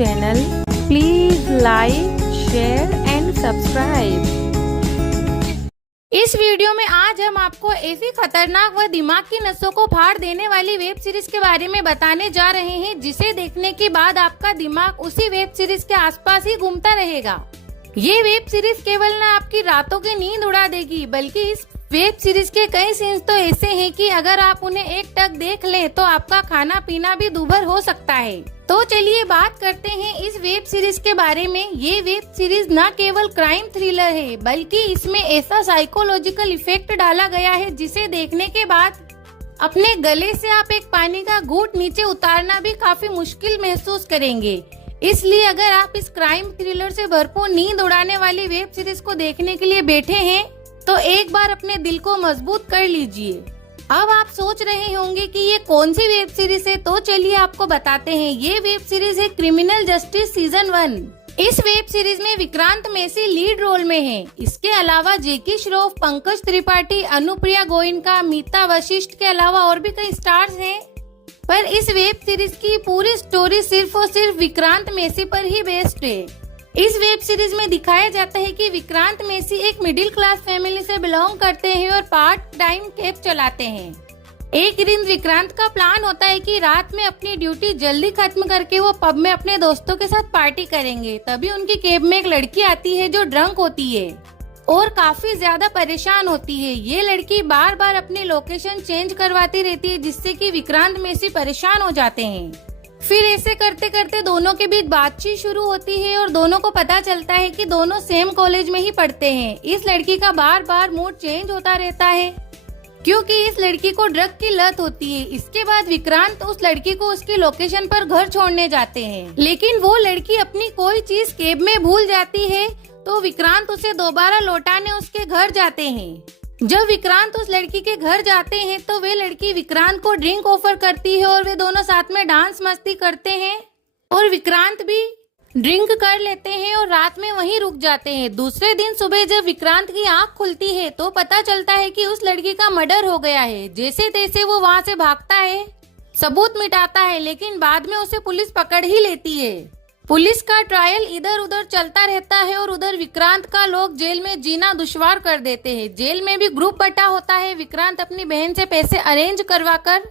channel. Please like, share and subscribe. इस video में आज हम आपको ऐसी खतरनाक व दिमाग की नसों को फाड़ देने वाली वेब सीरीज के बारे में बताने जा रहे हैं, जिसे देखने के बाद आपका दिमाग उसी वेब सीरीज के आसपास ही घूमता रहेगा। ये वेब सीरीज केवल न आपकी रातों की नींद उड़ा देगी, बल्कि इस वेब सीरीज के कई सीन्स तो ऐसे हैं कि अगर आप उन्हें एक टक देख लें तो आपका खाना पीना भी दूभर हो सकता है। तो चलिए बात करते हैं इस वेब सीरीज के बारे में। ये वेब सीरीज न केवल क्राइम थ्रिलर है, बल्कि इसमें ऐसा साइकोलॉजिकल इफेक्ट डाला गया है जिसे देखने के बाद अपने गले से आप एक पानी का घूंट नीचे उतारना भी काफी मुश्किल महसूस करेंगे। इसलिए अगर आप इस क्राइम थ्रिलर से भरपूर नींद उड़ाने वाली वेब सीरीज को देखने के लिए बैठे हैं तो एक बार अपने दिल को मजबूत कर लीजिए। अब आप सोच रहे होंगे कि ये कौन सी वेब सीरीज है, तो चलिए आपको बताते हैं। ये वेब सीरीज है क्रिमिनल जस्टिस सीजन 1। इस वेब सीरीज में विक्रांत मैसी लीड रोल में है। इसके अलावा जैकी श्रॉफ, पंकज त्रिपाठी, अनुप्रिया गोयनका, मीता वशिष्ठ के अलावा और भी कई स्टार्स हैं। पर इस वेब सीरीज की पूरी स्टोरी सिर्फ और सिर्फ विक्रांत मैसी पर ही बेस्ड है। इस वेब सीरीज में दिखाया जाता है कि विक्रांत मैसी एक मिडिल क्लास फैमिली से बिलोंग करते हैं और पार्ट टाइम कैब चलाते हैं। एक दिन विक्रांत का प्लान होता है कि रात में अपनी ड्यूटी जल्दी खत्म करके वो पब में अपने दोस्तों के साथ पार्टी करेंगे। तभी उनकी कैब में एक लड़की आती है जो ड्रंक होती है और काफी ज्यादा परेशान होती है। ये लड़की बार बार अपनी लोकेशन चेंज करवाती रहती है, जिससे कि विक्रांत मैसी परेशान हो जाते हैं। फिर ऐसे करते करते दोनों के बीच बातचीत शुरू होती है और दोनों को पता चलता है कि दोनों सेम कॉलेज में ही पढ़ते हैं। इस लड़की का बार बार मूड चेंज होता रहता है क्योंकि इस लड़की को ड्रग की लत होती है। इसके बाद विक्रांत उस लड़की को उसकी लोकेशन पर घर छोड़ने जाते हैं, लेकिन वो लड़की अपनी कोई चीज कैब में भूल जाती है, तो विक्रांत उसे दोबारा लौटाने उसके घर जाते हैं। जब विक्रांत उस लड़की के घर जाते हैं तो वे लड़की विक्रांत को ड्रिंक ऑफर करती है और वे दोनों साथ में डांस मस्ती करते हैं और विक्रांत भी ड्रिंक कर लेते हैं और रात में वहीं रुक जाते हैं। दूसरे दिन सुबह जब विक्रांत की आंख खुलती है तो पता चलता है कि उस लड़की का मर्डर हो गया है। जैसे तैसे वो वहाँ से भागता है, सबूत मिटाता है, लेकिन बाद में उसे पुलिस पकड़ ही लेती है। पुलिस का ट्रायल इधर उधर चलता रहता है और उधर विक्रांत का लोग जेल में जीना दुश्वार कर देते हैं। जेल में भी ग्रुप बटा होता है। विक्रांत अपनी बहन से पैसे अरेंज करवाकर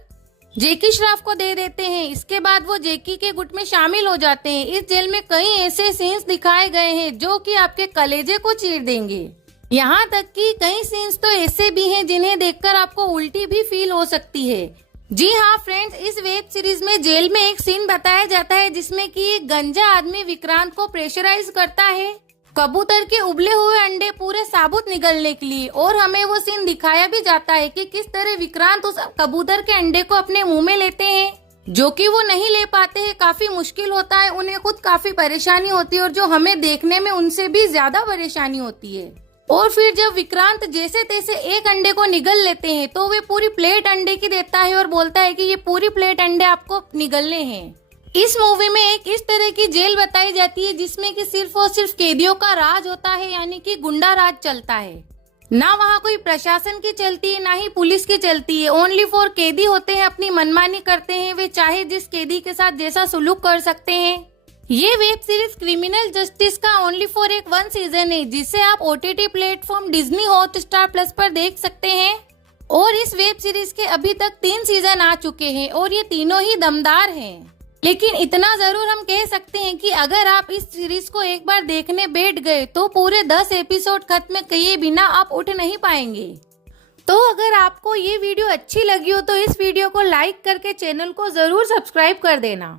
जैकी श्रॉफ को दे देते हैं। इसके बाद वो जैकी के गुट में शामिल हो जाते हैं। इस जेल में कई ऐसे सीन्स दिखाए गए हैं जो कि आपके कलेजे को चीर देंगे। यहाँ तक कि कई सीन्स तो ऐसे भी हैं जिन्हें देखकर आपको उल्टी भी फील हो सकती है। जी हाँ फ्रेंड्स, इस वेब सीरीज में जेल में एक सीन बताया जाता है जिसमें कि एक गंजा आदमी विक्रांत को प्रेशराइज करता है कबूतर के उबले हुए अंडे पूरे साबुत निगलने के लिए, और हमें वो सीन दिखाया भी जाता है कि किस तरह विक्रांत उस कबूतर के अंडे को अपने मुंह में लेते हैं, जो कि वो नहीं ले पाते हैं। काफी मुश्किल होता है, उन्हें खुद काफी परेशानी होती है और जो हमें देखने में उनसे भी ज्यादा परेशानी होती है। और फिर जब विक्रांत जैसे तैसे एक अंडे को निगल लेते हैं तो वे पूरी प्लेट अंडे की देता है और बोलता है कि ये पूरी प्लेट अंडे आपको निगलने हैं। इस मूवी में एक इस तरह की जेल बताई जाती है जिसमें कि सिर्फ और सिर्फ कैदियों का राज होता है, यानी कि गुंडा राज चलता है। ना वहाँ कोई प्रशासन की चलती है, ना ही पुलिस की चलती है। ओनली फॉर कैदी होते हैं, अपनी मनमानी करते हैं। वे चाहे जिस कैदी के साथ जैसा सुलूक कर सकते हैं। ये वेब सीरीज क्रिमिनल जस्टिस का ओनली फॉर एक 1 सीजन है, जिसे आप OTT platform Disney Hotstar plus पर देख सकते हैं। और इस वेब सीरीज के अभी तक 3 सीजन आ चुके हैं और ये तीनों ही दमदार हैं। लेकिन इतना जरूर हम कह सकते हैं कि अगर आप इस सीरीज को एक बार देखने बैठ गए तो पूरे 10 एपिसोड खत्म किए बिना आप उठ नहीं पाएंगे। तो अगर आपको ये वीडियो अच्छी लगी हो तो इस वीडियो को लाइक करके चैनल को जरूर सब्सक्राइब कर देना।